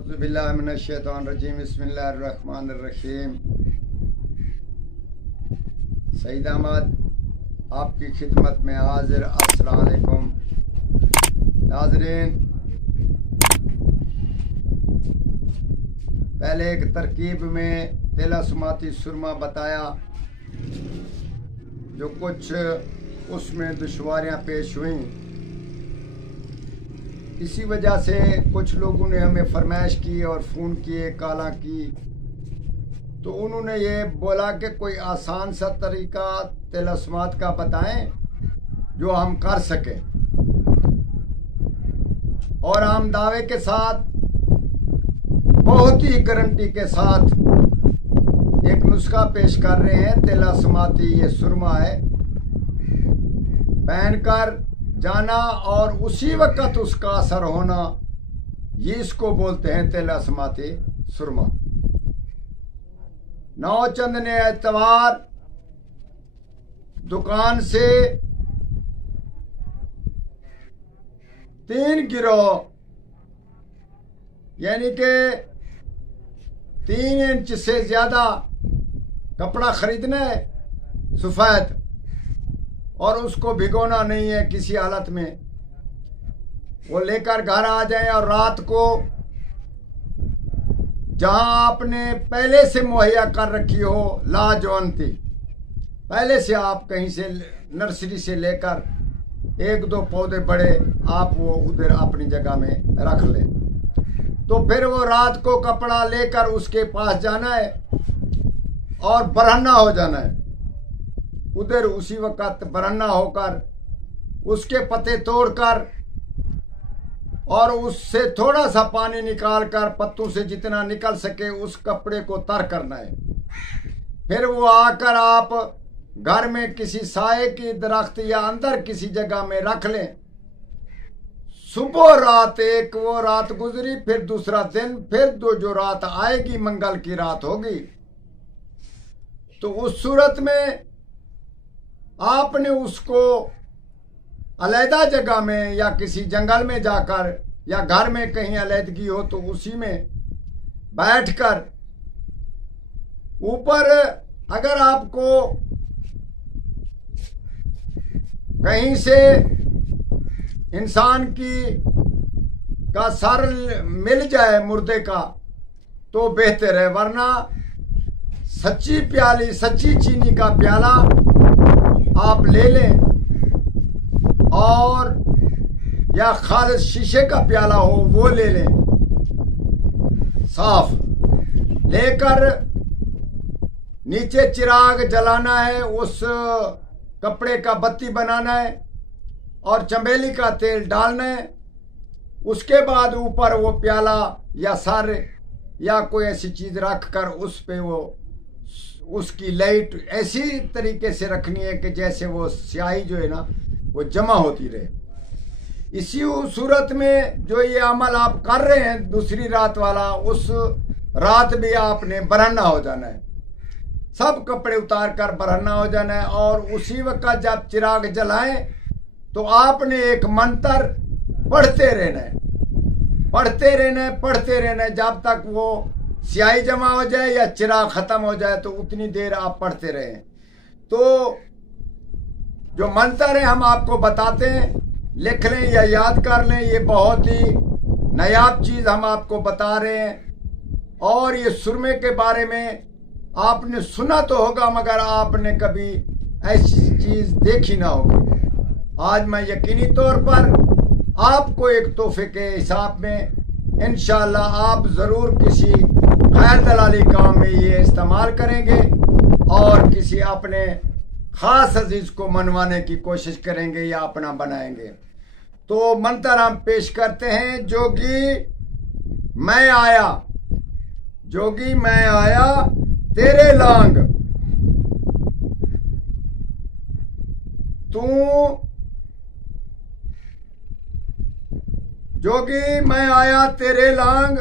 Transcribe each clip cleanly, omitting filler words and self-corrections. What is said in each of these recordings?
बिस्मिल्लाहिर्रहमानिर्रहीम बिस्मिल्लाहिर्रहमानिर्रहीम। सईद अहमद आपकी खिदमत में हाजिर। अस्सलाम वालेकुम नाज़रीन। पहले एक तरकीब में तेलासुमाती सुरमा बताया, जो कुछ उसमें दुश्वारियाँ पेश हुई। इसी वजह से कुछ लोगों ने हमें फरमाइश की और फ़ोन किए, काला की, तो उन्होंने ये बोला कि कोई आसान सा तरीका तेलासुमात का बताएं जो हम कर सकें। और हम दावे के साथ, बहुत ही गारंटी के साथ एक नुस्खा पेश कर रहे हैं। तेलासुमाती ये सुरमा है, पहनकर जाना और उसी वक्त उसका असर होना, ये इसको बोलते हैं तेलासुमाती सुरमा। नौचंद ने एतवार दुकान से 3 गिरोह यानी कि 3 इंच से ज्यादा कपड़ा खरीदना है सफेद, और उसको भिगोना नहीं है किसी हालत में। वो लेकर घर आ जाए और रात को जहां आपने पहले से मुहैया कर रखी हो लाजवंती, पहले से आप कहीं से नर्सरी से लेकर 1-2 पौधे बड़े आप वो उधर अपनी जगह में रख लें। तो फिर वो रात को कपड़ा लेकर उसके पास जाना है और बरहना हो जाना है। उधर उसी वक्त बरहना होकर उसके पत्ते तोड़कर और उससे थोड़ा सा पानी निकालकर, पत्तों से जितना निकल सके उस कपड़े को तर करना है। फिर वो आकर आप घर में किसी साए की दरख्त या अंदर किसी जगह में रख लें। सुबह रात एक वो रात गुजरी, फिर दूसरा दिन, फिर जो रात आएगी मंगल की रात होगी। तो उस सूरत में आपने उसको अलहदा जगह में या किसी जंगल में जाकर, या घर में कहीं अलहदगी हो तो उसी में बैठकर, ऊपर अगर आपको कहीं से इंसान का सर मिल जाए मुर्दे का तो बेहतर है, वरना सच्ची चीनी का प्याला आप ले लें, और या खालिस शीशे का प्याला हो वो ले लें, साफ लेकर नीचे चिराग जलाना है, उस कपड़े का बत्ती बनाना है और चमेली का तेल डालना है। उसके बाद ऊपर वो प्याला या सर या कोई ऐसी चीज रख कर उस पे वो उसकी लाइट ऐसी तरीके से रखनी है कि जैसे वो स्याही जो है ना वो जमा होती रहे। इसी सूरत में जो ये अमल आप कर रहे हैं दूसरी रात वाला, उस रात भी आपने बरहना हो जाना है, सब कपड़े उतार कर बरहना हो जाना है। और उसी वक्त जब चिराग जलाएं तो आपने एक मंत्र पढ़ते रहना है, पढ़ते रहना है जब तक वो स्याही जमा हो जाए या चिराग खत्म हो जाए, तो उतनी देर आप पढ़ते रहें। तो जो मंत्र है हम आपको बताते हैं, लिख लें या याद कर लें, ये बहुत ही नायाब चीज हम आपको बता रहे हैं। और ये सुरमे के बारे में आपने सुना तो होगा, मगर आपने कभी ऐसी चीज देखी ना होगी। आज मैं यकीनी तौर पर आपको एक तोहफे के हिसाब में इंशाअल्लाह आप जरूर किसी खैर दलाली काम में ये इस्तेमाल करेंगे और किसी अपने खास अजीज को मनवाने की कोशिश करेंगे या अपना बनाएंगे। तो मंत्र हम पेश करते हैं। जोगी मैं आया तेरे लांग, तू जोगी मैं आया तेरे लांग,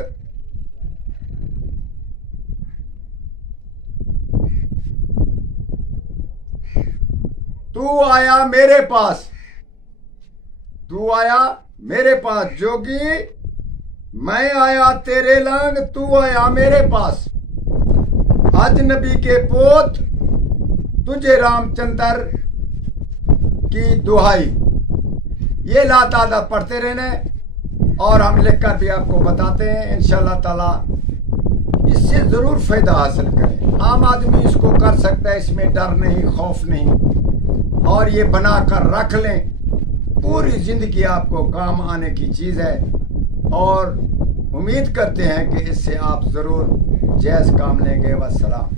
तू आया मेरे पास, जोगी मैं आया तेरे लांग, तू आया मेरे पास। अजनबी के पोत, तुझे रामचंद्र की दुहाई। ये लातादा पढ़ते रहना, और हम लिखकर भी आपको बताते हैं इंशाअल्लाह ताला। इससे जरूर फायदा हासिल करें। आम आदमी इसको कर सकता है, इसमें डर नहीं, खौफ नहीं, और ये बनाकर रख लें। पूरी जिंदगी आपको काम आने की चीज है, और उम्मीद करते हैं कि इससे आप जरूर जायज काम लेंगे। वस्सलाम।